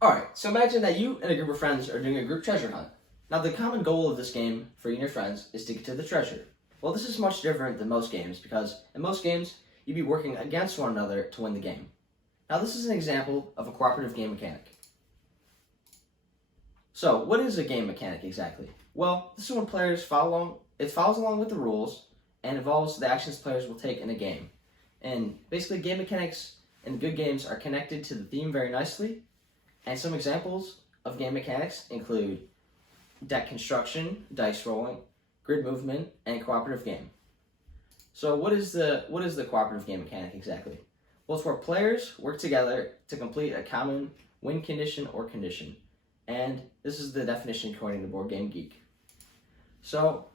Alright, so imagine that you and a group of friends are doing a group treasure hunt. Now, the common goal of this game for you and your friends is to get to the treasure. Well, this is much different than most games because in most games, you'd be working against one another to win the game. Now, this is an example of a cooperative game mechanic. So, what is a game mechanic exactly? Well, this is when players follows along with the rules and involves the actions players will take in a game. And basically, game mechanics in good games are connected to the theme very nicely. And some examples of game mechanics include deck construction, dice rolling, grid movement, and cooperative game. So what is the cooperative game mechanic exactly? Well, it's where players work together to complete a common win condition or condition. And this is the definition according to Board Game Geek. So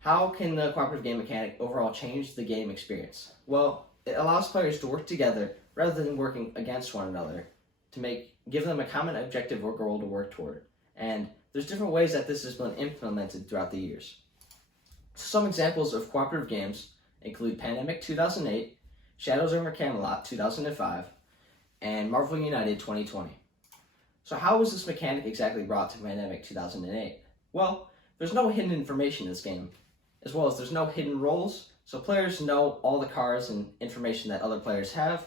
how can the cooperative game mechanic overall change the game experience? Well, it allows players to work together rather than working against one another to give them a common objective or goal to work toward. And there's different ways that this has been implemented throughout the years. Some examples of cooperative games include Pandemic 2008, Shadows over Camelot 2005, and Marvel United 2020. So how was this mechanic exactly brought to Pandemic 2008? Well, there's no hidden information in this game, as well as there's no hidden roles, so players know all the cards and information that other players have,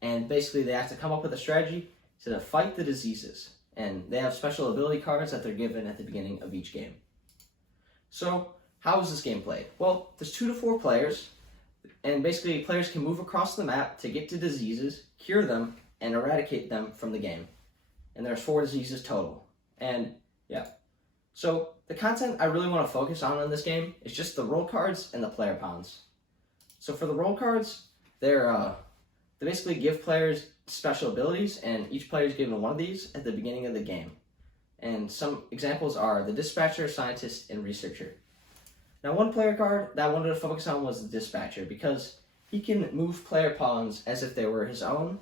and basically they have to come up with a strategy to fight the diseases. And they have special ability cards that they're given at the beginning of each game. So, how is this game played? Well, there's 2 to 4 players, and basically players can move across the map to get to diseases, cure them, and eradicate them from the game. And there's 4 diseases total. And yeah. So, the content I really want to focus on in this game is just the role cards and the player pawns. So for the role cards, they basically give players special abilities, and each player is given one of these at the beginning of the game. And some examples are the Dispatcher, Scientist, and Researcher. Now, one player card that I wanted to focus on was the Dispatcher because he can move player pawns as if they were his own,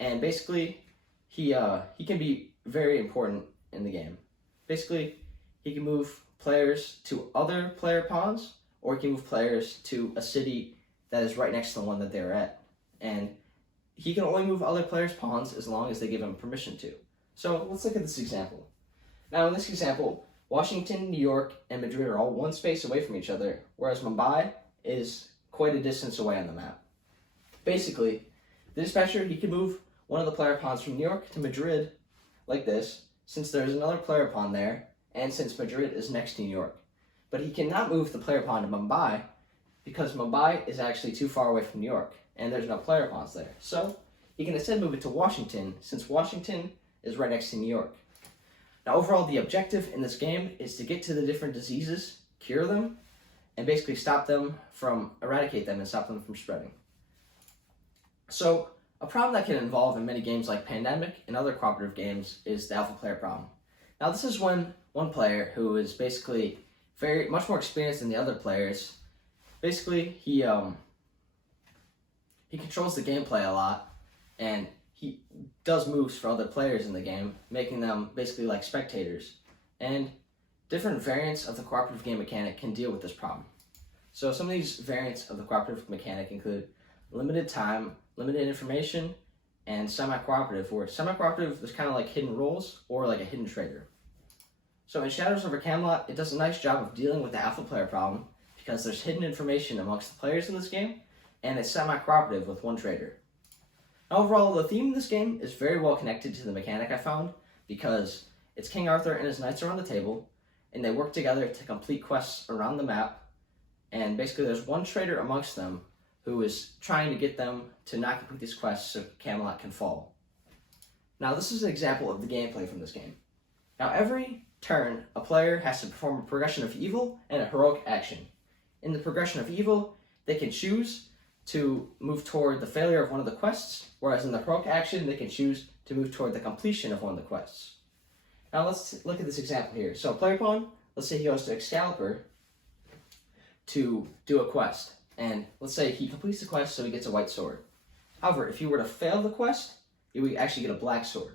and basically he can be very important in the game. Basically, he can move players to other player pawns, or he can move players to a city that is right next to the one that they're at. And he can only move other players' pawns as long as they give him permission to. So let's look at this example. Now in this example, Washington, New York, and Madrid are all one space away from each other, whereas Mumbai is quite a distance away on the map. Basically, the Dispatcher, he can move one of the player pawns from New York to Madrid like this, since there's another player pawn there, and since Madrid is next to New York. But he cannot move the player pawn to Mumbai because Mumbai is actually too far away from New York, and there's no player pawns there. So he can instead move it to Washington, since Washington is right next to New York. Now overall, the objective in this game is to get to the different diseases, cure them, and basically eradicate them and stop them from spreading. So a problem that can involve in many games like Pandemic and other cooperative games is the alpha player problem. Now this is when one player who is basically much more experienced than the other players, basically he controls the gameplay a lot, and he does moves for other players in the game, making them basically like spectators. And different variants of the cooperative game mechanic can deal with this problem. So some of these variants of the cooperative mechanic include limited time, limited information, and semi-cooperative, where semi-cooperative is kind of like hidden roles or like a hidden traitor. So in Shadows over Camelot, it does a nice job of dealing with the alpha player problem because there's hidden information amongst the players in this game, and it's semi-cooperative with one traitor. Overall, the theme of this game is very well connected to the mechanic I found because it's King Arthur and his knights are on the table, and they work together to complete quests around the map, and basically there's one traitor amongst them who is trying to get them to not complete these quests so Camelot can fall. Now this is an example of the gameplay from this game. Now every turn, a player has to perform a progression of evil and a heroic action. In the progression of evil, they can choose to move toward the failure of one of the quests, whereas in the heroic action, they can choose to move toward the completion of one of the quests. Now let's look at this example here. So player pawn, let's say he goes to Excalibur to do a quest, and let's say he completes the quest so he gets a white sword. However, if he were to fail the quest, he would actually get a black sword.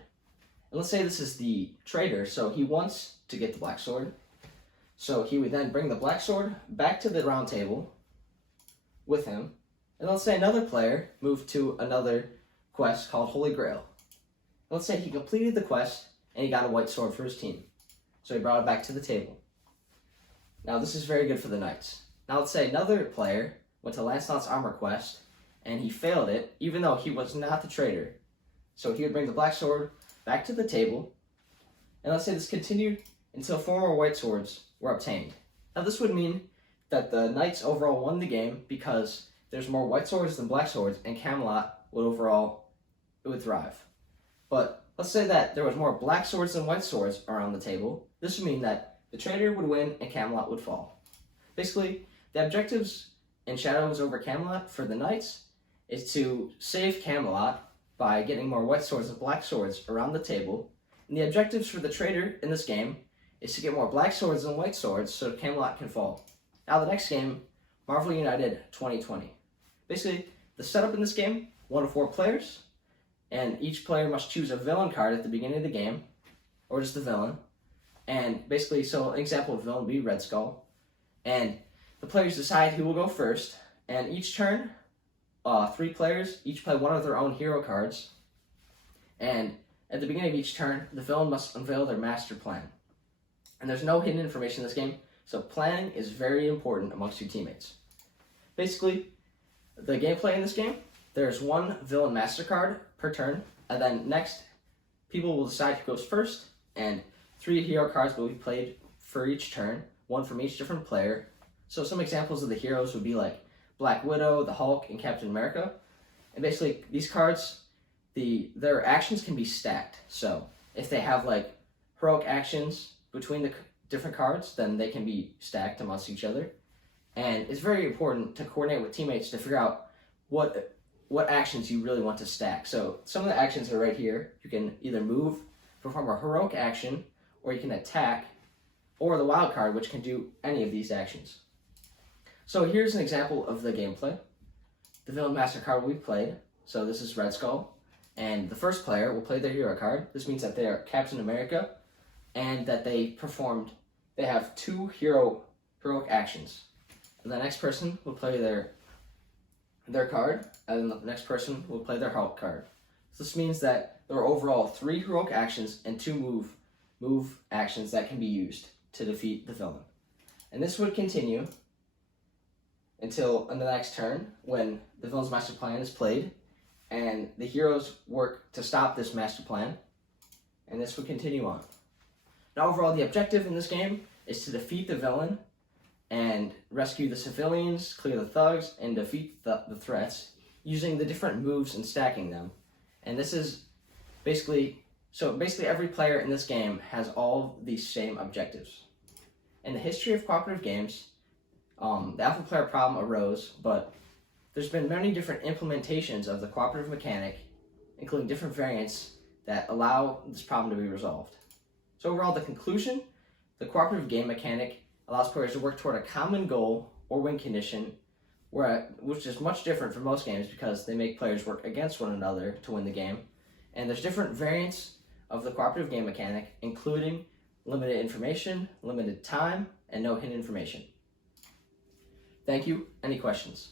And let's say this is the traitor, so he wants to get the black sword. So he would then bring the black sword back to the round table with him. And let's say another player moved to another quest called Holy Grail. And let's say he completed the quest and he got a white sword for his team. So he brought it back to the table. Now this is very good for the knights. Now let's say another player went to Lancelot's armor quest, and he failed it, even though he was not the traitor. So he would bring the black sword back to the table, and let's say this continued until 4 more white swords were obtained. Now this would mean that the knights overall won the game because there's more white swords than black swords, and Camelot would thrive. But let's say that there was more black swords than white swords around the table. This would mean that the traitor would win and Camelot would fall. Basically, the objectives in Shadows over Camelot for the knights is to save Camelot by getting more white swords and black swords around the table. And the objectives for the traitor in this game is to get more black swords than white swords so Camelot can fall. Now the next game, Marvel United 2020. Basically, the setup in this game, 1 of 4 players, and each player must choose a villain card at the beginning of the game, or just the villain. And basically, so an example of villain would be Red Skull. And the players decide who will go first, and each turn, 3 players each play 1 of their own hero cards, and at the beginning of each turn, the villain must unveil their master plan. And there's no hidden information in this game, so planning is very important amongst your teammates. Basically, the gameplay in this game, there's 1 villain master card per turn, and then next, people will decide who goes first, and 3 hero cards will be played for each turn, 1 from each different player. So some examples of the heroes would be like Black Widow, the Hulk, and Captain America. And basically, these cards, their actions can be stacked. So if they have like heroic actions between the different cards, then they can be stacked amongst each other. And it's very important to coordinate with teammates to figure out what actions you really want to stack. So some of the actions are right here. You can either move, perform a heroic action, or you can attack, or the wild card, which can do any of these actions. So here's an example of the gameplay. The villain master card will be played. So this is Red Skull, and the first player will play their hero card. This means that they are Captain America, and that they have 2 heroic actions. And the next person will play their card, and then the next person will play their Hulk card. So this means that there are overall 3 heroic actions and 2 move actions that can be used to defeat the villain. And this would continue until on the next turn when the villain's master plan is played, and the heroes work to stop this master plan, and this would continue on. Now overall, the objective in this game is to defeat the villain and rescue the civilians, clear the thugs, and defeat the threats using the different moves and stacking them. And this is basically every player in this game has all these same objectives. In the history of cooperative games, the alpha player problem arose, but there's been many different implementations of the cooperative mechanic, including different variants that allow this problem to be resolved. So overall, the conclusion, the cooperative game mechanic allows players to work toward a common goal or win condition, which is much different from most games because they make players work against one another to win the game. And there's different variants of the cooperative game mechanic, including limited information, limited time, and no hidden information. Thank you. Any questions?